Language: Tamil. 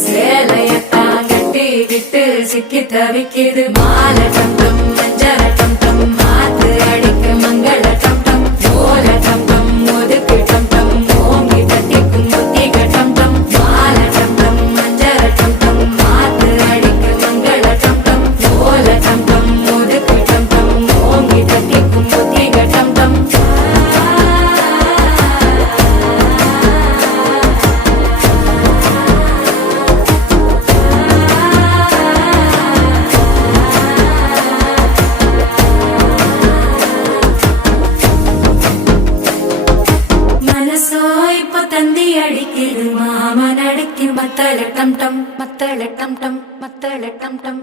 சேலையத்தான் கட்டிக்கிட்டு சிக்கி தவிக்குது மாலை டம் டம் மஞ்சள டம் டம் மாத்து அடிக்க மங்கள டம் டம் ஓல டம் டம் ஒதுக்கு டம் டம் ஓங்கி தட்டிக்கும் புத்திக டம் டம் மாலை டம் டம் மஞ்சள டம் டம் மாத்து அடிக்க மங்கள டம் டம் ஓல டம் டம் ஒதுக்கு டம் டம் ஓங்கி தட்டிக்கும் புத்திக டம் டம் தந்தி அடிக்குது மாமன் அடிக்கு மத்தள டம் டம் மத்தள டம் டம் மத்தள டம் டம்